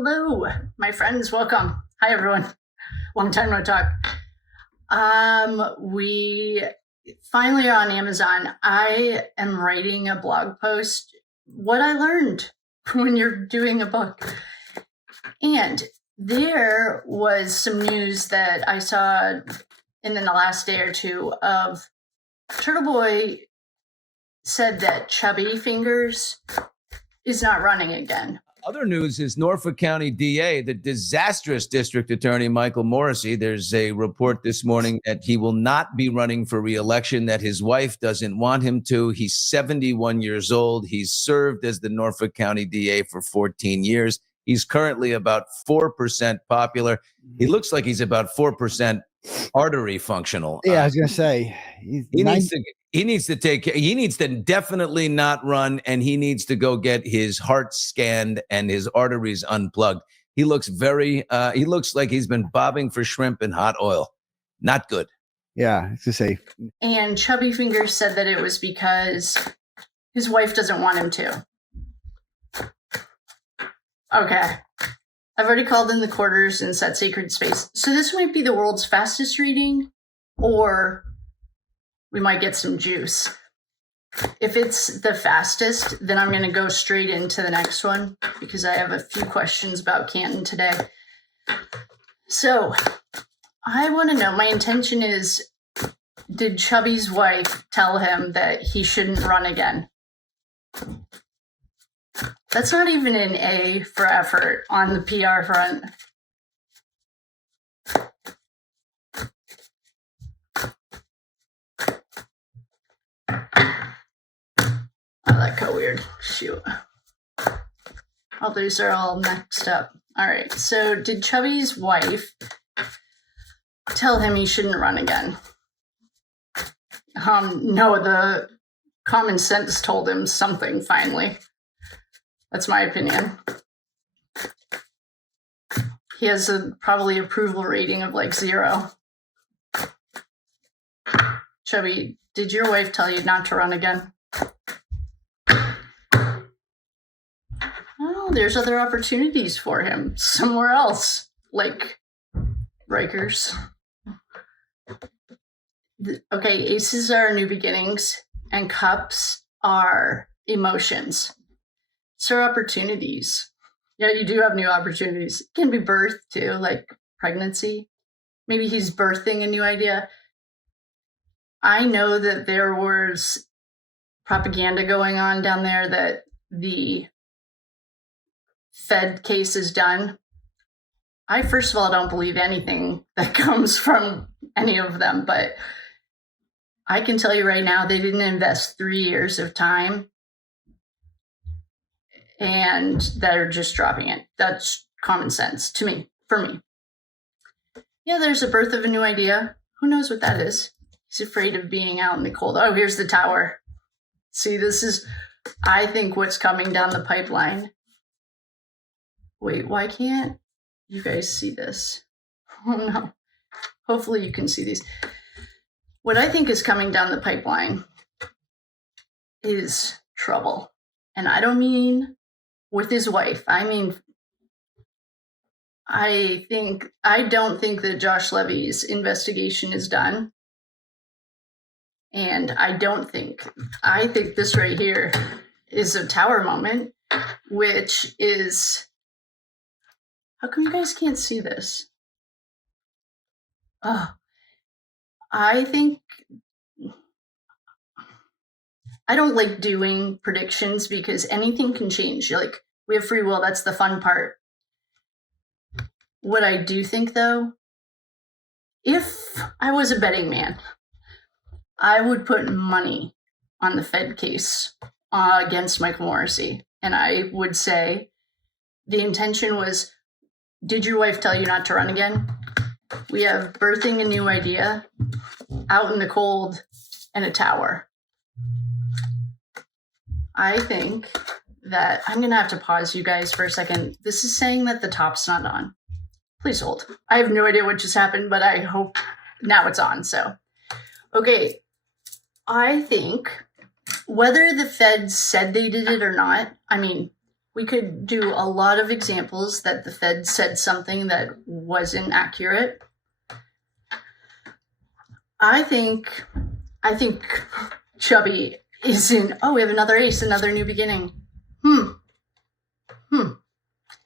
Hello, my friends. Welcome. Hi, everyone. Long time no talk. We finally are on Amazon. I am writing a blog post, what I learned when you're doing a book. And there was some news that I saw in the last day or two of Turtle Boy said that Chubby Fingers is not running again. Other news is Norfolk County DA, the disastrous district attorney, Michael Morrissey. There's a report this morning that he will not be running for re-election, that his wife doesn't want him to. He's 71 years old. He's served as the Norfolk County DA for 14 years. He's currently about 4% popular. He looks like he's about 4% artery functional. Yeah, I was going to say. He needs to definitely not run, and he needs to go get his heart scanned and his arteries unplugged. He looks he looks like he's been bobbing for shrimp in hot oil. Not good. Yeah, it's to say. And Chubby Fingers said that it was because his wife doesn't want him to. Okay. I've already called in the quarters and set sacred space. So this might be the world's fastest reading, or we might get some juice. If it's the fastest, then I'm going to go straight into the next one because I have a few questions about Canton today. So I want to know, my intention is, did Chubby's wife tell him that he shouldn't run again? That's not even an A for effort on the PR front. Oh, that got weird. Shoot. Oh, these are all mixed up. All right. So did Chubby's wife tell him he shouldn't run again? No, the common sense told him something finally. That's my opinion. He has a probably approval rating of like 0. Chubby, did your wife tell you not to run again? Oh, there's other opportunities for him somewhere else, like Rikers. Okay, aces are new beginnings, and cups are emotions. So opportunities. Yeah, you do have new opportunities. It can be birth too, like pregnancy. Maybe he's birthing a new idea. I know that there was propaganda going on down there that the Fed case is done. I, first of all, don't believe anything that comes from any of them, but I can tell you right now, they didn't invest 3 years of time, and they're just dropping it. That's common sense to me, for me. Yeah, there's a birth of a new idea. Who knows what that is? He's afraid of being out in the cold. Oh, here's the tower. See, this is, I think, what's coming down the pipeline. Wait, why can't you guys see this? Oh, no. Hopefully you can see these. What I think is coming down the pipeline is trouble. And I don't mean with his wife. I mean, I don't think that Josh Levy's investigation is done. And I think this right here is a tower moment, which is, how come you guys can't see this? Oh, I don't like doing predictions because anything can change. Like, we have free will. That's the fun part. What I do think, though, if I was a betting man, I would put money on the Fed case against Michael Morrissey. And I would say the intention was, did your wife tell you not to run again? We have birthing a new idea, out in the cold, and a tower. I think that I'm going to have to pause you guys for a second. This is saying that the top's not on. Please hold. I have no idea what just happened, but I hope now it's on. So, okay. I think whether the Feds said they did it or not, I mean, We could do a lot of examples that the Fed said something that wasn't accurate. I think Chubby is in, oh, we have another ace, another new beginning.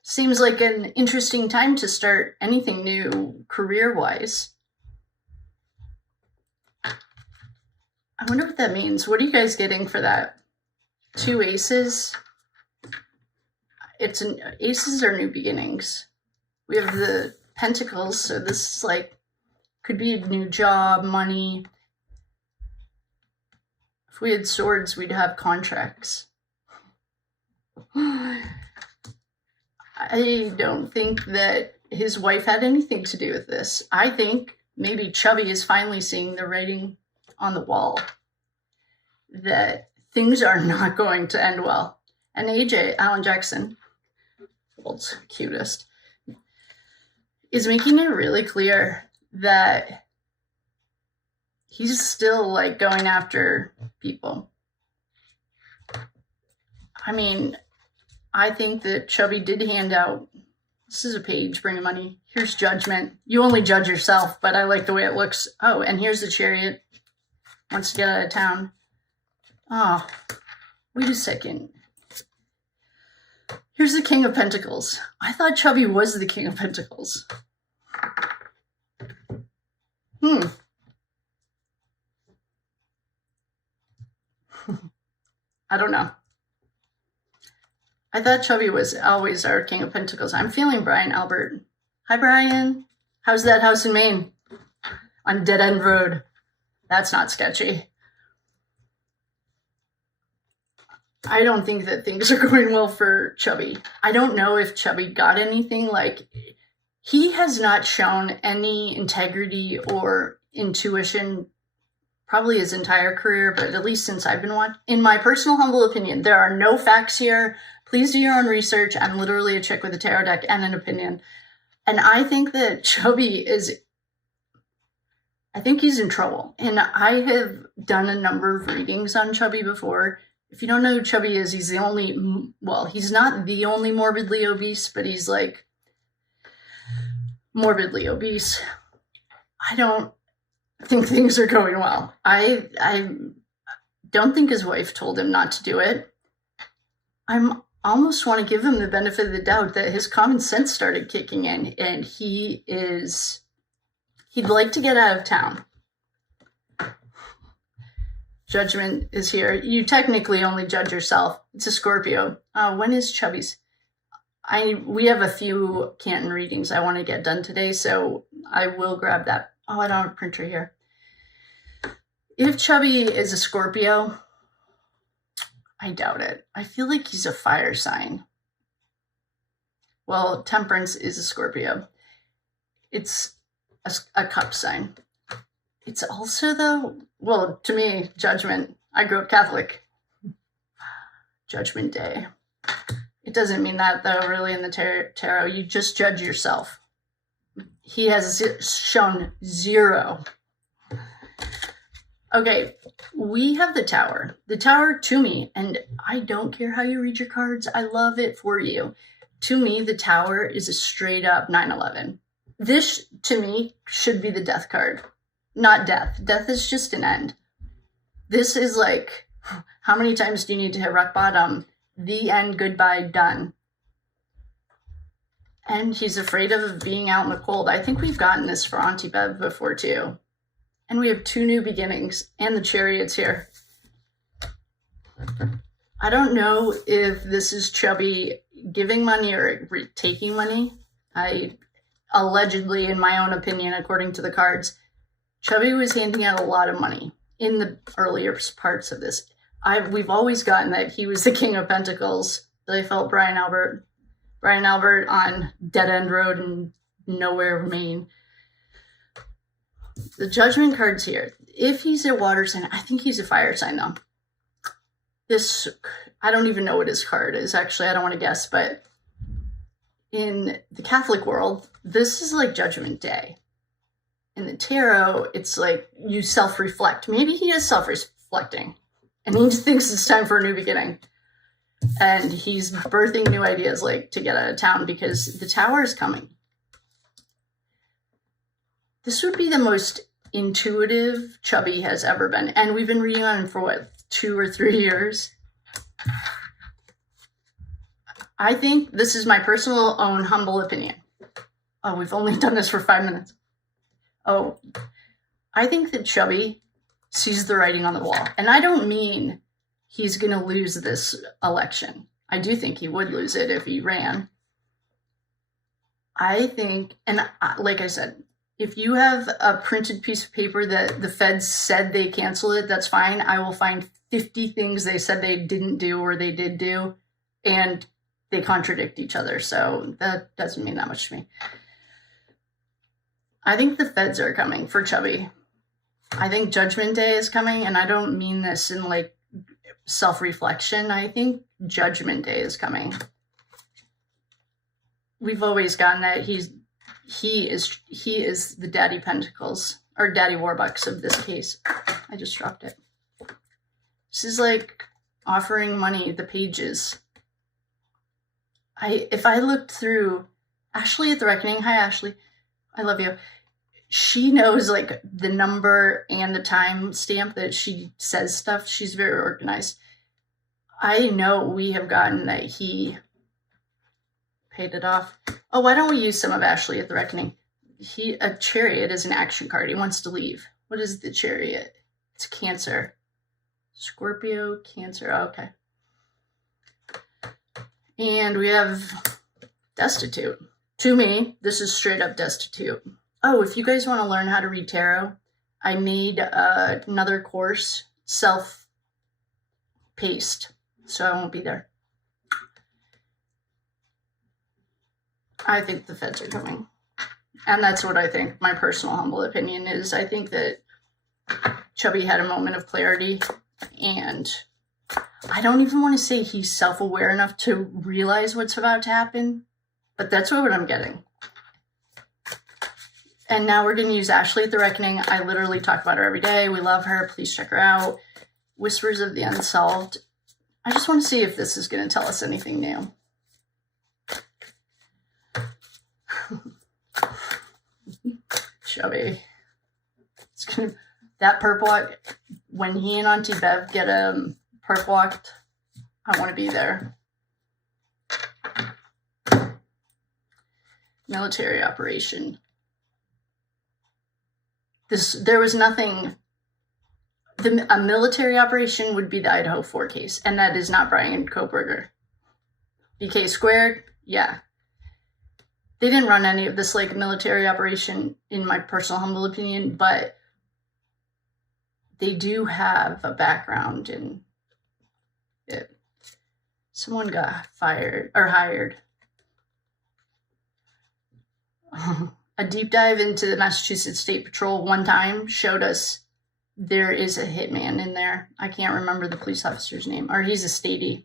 Seems like an interesting time to start anything new career-wise. I wonder what that means. What are you guys getting for that? 2 aces? Aces are new beginnings. We have the Pentacles, so this is like, could be a new job, money. If we had swords, we'd have contracts. I don't think that his wife had anything to do with this. I think maybe Chubby is finally seeing the writing on the wall that things are not going to end well. And AJ, Alan Jackson, world's cutest, is making it really clear that he's still like going after people. I mean, I think that Chubby did hand out, this is a page, bringing money. Here's Judgment. You only judge yourself, but I like the way it looks. Oh, and here's the Chariot. Wants to get out of town. Oh, wait a second. Here's the King of Pentacles. I thought Chubby was the King of Pentacles. I don't know. I thought Chubby was always our King of Pentacles. I'm feeling Brian Albert. Hi, Brian. How's that house in Maine? On Dead End Road. That's not sketchy. I don't think that things are going well for Chubby. I don't know if Chubby got anything. Like, he has not shown any integrity or intuition probably his entire career, but at least since I've been watching. In my personal humble opinion, there are no facts here. Please do your own research. I'm literally a chick with a tarot deck and an opinion. And I think that Chubby I think he's in trouble. And I have done a number of readings on Chubby before. If you don't know who Chubby is, he's the only, well, he's not the only morbidly obese, but he's like morbidly obese. I don't think things are going well. I don't think his wife told him not to do it. I'm almost want to give him the benefit of the doubt that his common sense started kicking in, and he'd like to get out of town. Judgment is here. You technically only judge yourself. It's a Scorpio. When is Chubby's? We have a few Canton readings I want to get done today, so I will grab that. Oh, I don't have a printer here. If Chubby is a Scorpio, I doubt it. I feel like he's a fire sign. Well, Temperance is a Scorpio. It's a cup sign. It's also, though, well, to me, Judgment. I grew up Catholic. Judgment Day. It doesn't mean that, though, really, in the tarot. You just judge yourself. He has shown 0. Okay, we have the Tower. The Tower, to me, and I don't care how you read your cards, I love it for you. To me, the Tower is a straight up 9/11. This, to me, should be the Death card. Not death. Death is just an end. This is like, how many times do you need to hit rock bottom? The end, goodbye, done. And he's afraid of being out in the cold. I think we've gotten this for Auntie Bev before, too. And we have 2 new beginnings, and the Chariot's here. I don't know if this is Chubby giving money or taking money. Allegedly, in my own opinion, according to the cards, Chubby was handing out a lot of money in the earlier parts of this. We've always gotten that he was the King of Pentacles. I felt Brian Albert on Dead End Road in nowhere, Maine. The Judgment card's here. If he's a water sign, I think he's a fire sign, though. This, I don't even know what his card is, actually. I don't want to guess, but in the Catholic world, this is like Judgment Day. In the tarot, it's like you self-reflect. Maybe he is self-reflecting, and he just thinks it's time for a new beginning. And he's birthing new ideas like to get out of town because the tower is coming. This would be the most intuitive Chubby has ever been. And we've been reading on him for what, 2 or 3 years? I think this is my personal own humble opinion. Oh, we've only done this for 5 minutes. Oh, I think that Chubby sees the writing on the wall. And I don't mean he's going to lose this election. I do think he would lose it if he ran. I think, and like I said, if you have a printed piece of paper that the feds said they canceled it, that's fine. I will find 50 things they said they didn't do or they did do, and they contradict each other. So that doesn't mean that much to me. I think the feds are coming for Chubby. I think Judgment Day is coming, and I don't mean this in like self-reflection. I think Judgment Day is coming. We've always gotten that he is the Daddy Pentacles or Daddy Warbucks of this case. I just dropped it. This is like offering money, the pages. If I looked through Ashley at the Reckoning, hi Ashley, I love you. She knows like the number and the time stamp that she says stuff. She's very organized. I know we have gotten that he paid it off. Oh, why don't we use some of Ashley at the Reckoning? A Chariot is an action card. He wants to leave. What is the Chariot? It's Cancer. Scorpio, Cancer. Okay. And we have Destitute. To me, this is straight up Destitute. Oh, if you guys want to learn how to read tarot, I made another course, self-paced, so I won't be there. I think the feds are coming. And that's what I think my personal humble opinion is. I think that Chubby had a moment of clarity, and I don't even want to say he's self-aware enough to realize what's about to happen, but that's what I'm getting. And now we're going to use Ashley at the Reckoning. I literally talk about her every day. We love her. Please check her out. Whispers of the Unsolved. I just want to see if this is going to tell us anything new. Chubby. It's gonna, that perp walk, when he and Auntie Bev get perp walked, I want to be there. Military operation. There was nothing. A military operation would be the Idaho 4 case, and that is not Brian Koberger. BK squared, yeah. They didn't run any of this like military operation, in my personal humble opinion, but they do have a background in it. Someone got fired or hired. A deep dive into the Massachusetts State Patrol one time showed us there is a hitman in there. I can't remember the police officer's name, or he's a statey.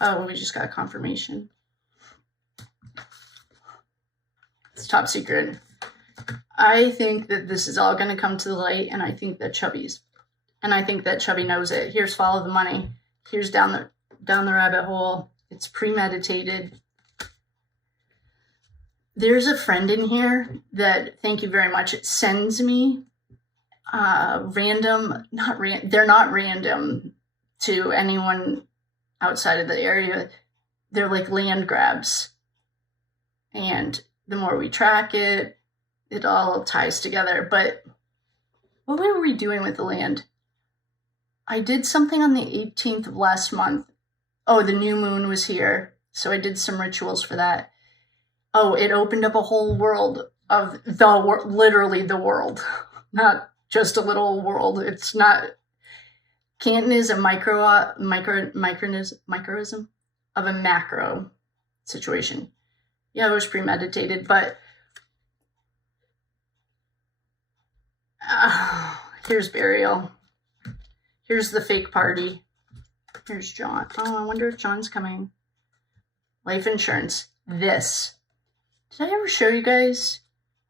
Oh, we just got confirmation. It's top secret. I think that this is all going to come to the light, and I think that Chubby knows it. Here's follow the money. Here's down the rabbit hole. It's premeditated. There's a friend in here that, thank you very much, it sends me they're not random to anyone outside of the area. They're like land grabs. And the more we track it, it all ties together. But what were we doing with the land? I did something on the 18th of last month. Oh, the new moon was here. So I did some rituals for that. Oh, it opened up a whole world of literally the world. Not just a little world. It's not. Canton is a microism of a macro situation. Yeah, it was premeditated, but here's burial. Here's the fake party. Here's John. Oh, I wonder if John's coming. Life insurance. This. Did I ever show you guys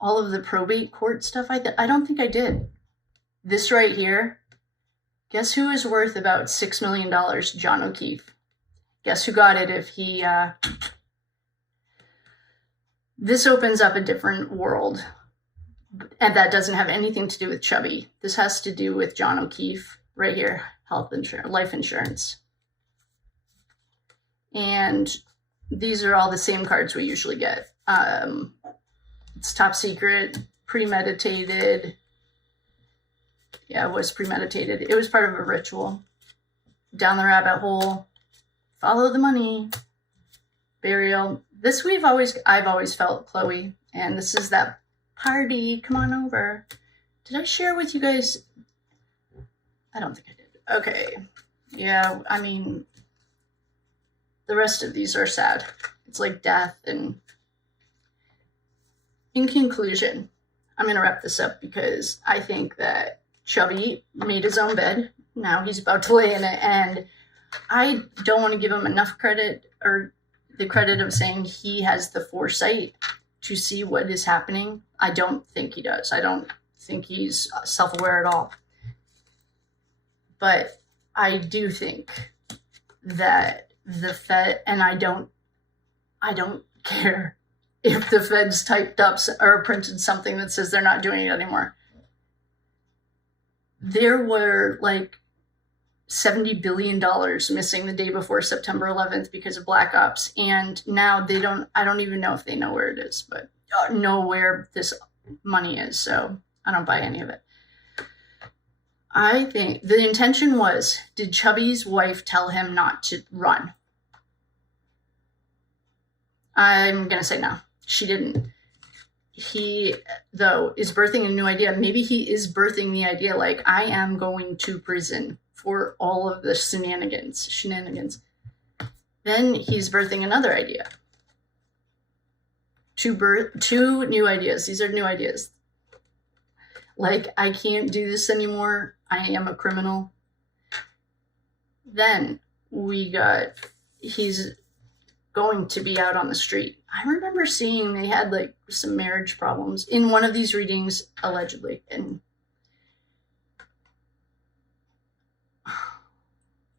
all of the probate court stuff? I don't think I did. This right here. Guess who is worth about $6 million? John O'Keefe. guess who got it if he, this opens up a different world. And that doesn't have anything to do with Chubby. This has to do with John O'Keefe right here, health insurance, life insurance. And these are all the same cards we usually get. It's top secret, premeditated. Yeah, it was premeditated. It was part of a ritual. Down the rabbit hole, follow the money, burial. This I've always felt, Chloe, and this is that party. Come on over. Did I share with you guys? I don't think I did. Okay. Yeah, I mean, the rest of these are sad. It's like death. And in conclusion, I'm going to wrap this up because I think that Chubby made his own bed. Now he's about to lay in it. And I don't want to give him enough credit, or the credit of saying he has the foresight to see what is happening. I don't think he does. I don't think he's self-aware at all. But I do think that the Fed, and I don't care if the Fed's typed up or printed something that says they're not doing it anymore. There were like $70 billion missing the day before September 11th because of Black Ops. And now I don't even know if they know where it is, but know where this money is. So I don't buy any of it. I think the intention was, did Chubby's wife tell him not to run? I'm going to say no, she didn't. He, though, is birthing a new idea. Maybe he is birthing the idea like, I am going to prison for all of the shenanigans. Then he's birthing another idea. Two new ideas. These are new ideas. Like, I can't do this anymore. I am a criminal. Then he's going to be out on the street. I remember seeing they had like some marriage problems in one of these readings, allegedly. And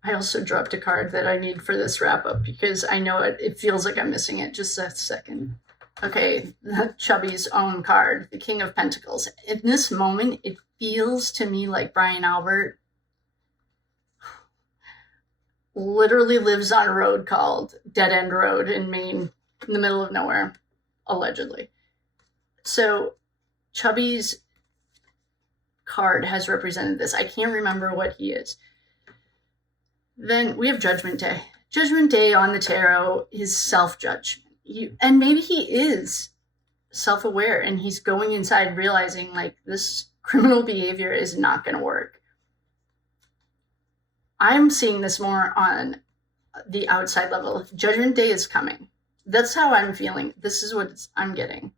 I also dropped a card that I need for this wrap up because I know it feels like I'm missing it. Just a second. Okay, Chubby's own card, the King of Pentacles. In this moment, it feels to me like Brian Albert literally lives on a road called Dead End Road in Maine, in the middle of nowhere, allegedly. So Chubby's card has represented this. I can't remember what he is. Then we have Judgment Day. Judgment Day on the tarot is self-judgment. And maybe he is self-aware and he's going inside realizing like this criminal behavior is not going to work. I'm seeing this more on the outside level. Judgment Day is coming. That's how I'm feeling. This is what I'm getting.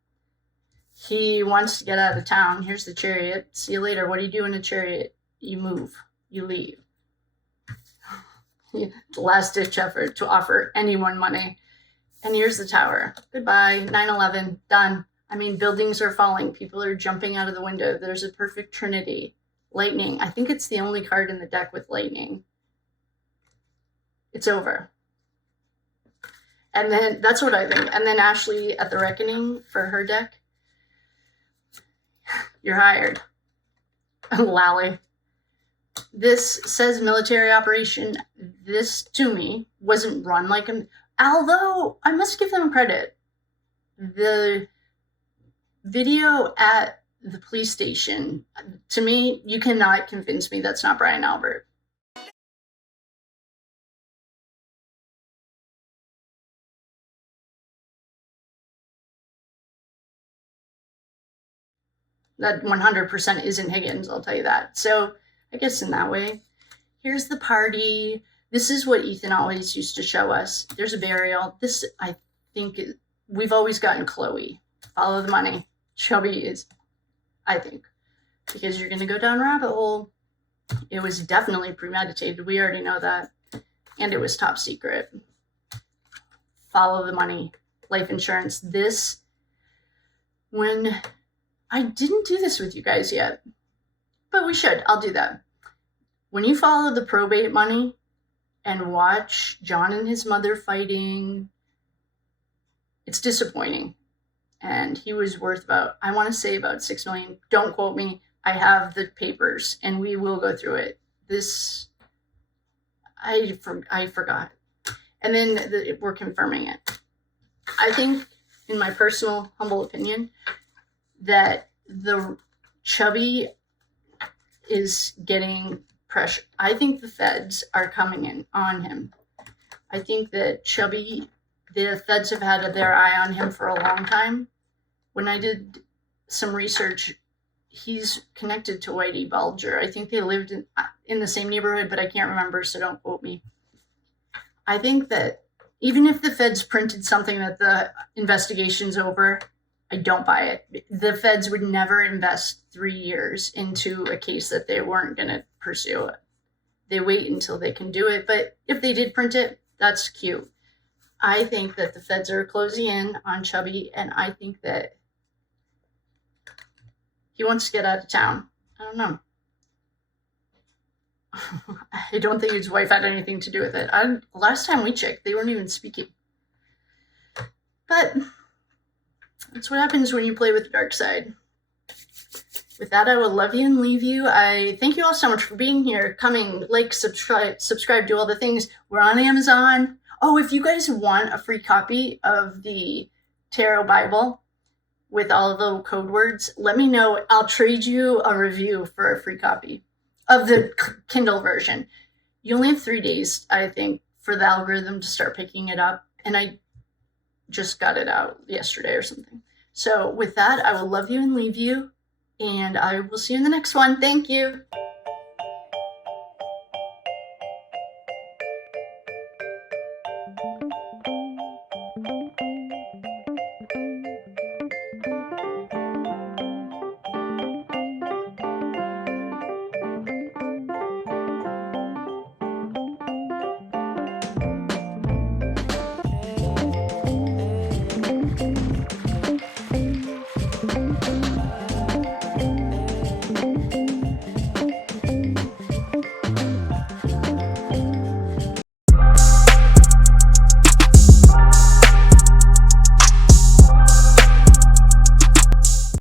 He wants to get out of town. Here's the Chariot. See you later. What do you do in a Chariot? You move. You leave. Last-ditch effort to offer anyone money. And here's the Tower. Goodbye. 9/11. Done. I mean, buildings are falling. People are jumping out of the window. There's a perfect trinity. Lightning. I think it's the only card in the deck with lightning. It's over. And then, that's what I think. And then Ashley at the Reckoning for her deck. You're hired. Lally. This says military operation. This, to me, wasn't run like an... Although, I must give them credit. The video at the police station, to me, you cannot convince me that's not Brian Albert. That 100% isn't Higgins, I'll tell you that. So, I guess in that way, here's the party. This is what Ethan always used to show us. There's a burial. This, I think, we've always gotten Chloe. Follow the money. Chubby is, I think, because you're going to go down a rabbit hole. It was definitely premeditated. We already know that. And it was top secret. Follow the money. Life insurance. This, when I didn't do this with you guys yet, but we should. I'll do that. When you follow the probate money, and watch John and his mother fighting. It's disappointing. And he was worth about, I want to say about 6 million. Don't quote me. I have the papers and we will go through it. This, I forgot. And then we're confirming it. I think, in my personal humble opinion, that the Chubby is getting pressure. I think the feds are coming in on him. I think that Chubby, the feds have had their eye on him for a long time. When I did some research, he's connected to Whitey Bulger. I think they lived in the same neighborhood, but I can't remember, so don't quote me. I think that even if the feds printed something that the investigation's over, I don't buy it. The feds would never invest 3 years into a case that they weren't going to pursue. They wait until they can do it. But if they did print it, that's cute. I think that the feds are closing in on Chubby, and I think that he wants to get out of town. I don't know. I don't think his wife had anything to do with it. Last time we checked, they weren't even speaking. But that's what happens when you play with the dark side. With that, I will love you and leave you. I thank you all so much for being here, coming, like, subscribe, do all the things. We're on Amazon. Oh, if you guys want a free copy of the Tarot Bible with all of the code words, let me know. I'll trade you a review for a free copy of the Kindle version. You only have 3 days, I think, for the algorithm to start picking it up. And I just got it out yesterday or something. So with that, I will love you and leave you. And I will see you in the next one. Thank you.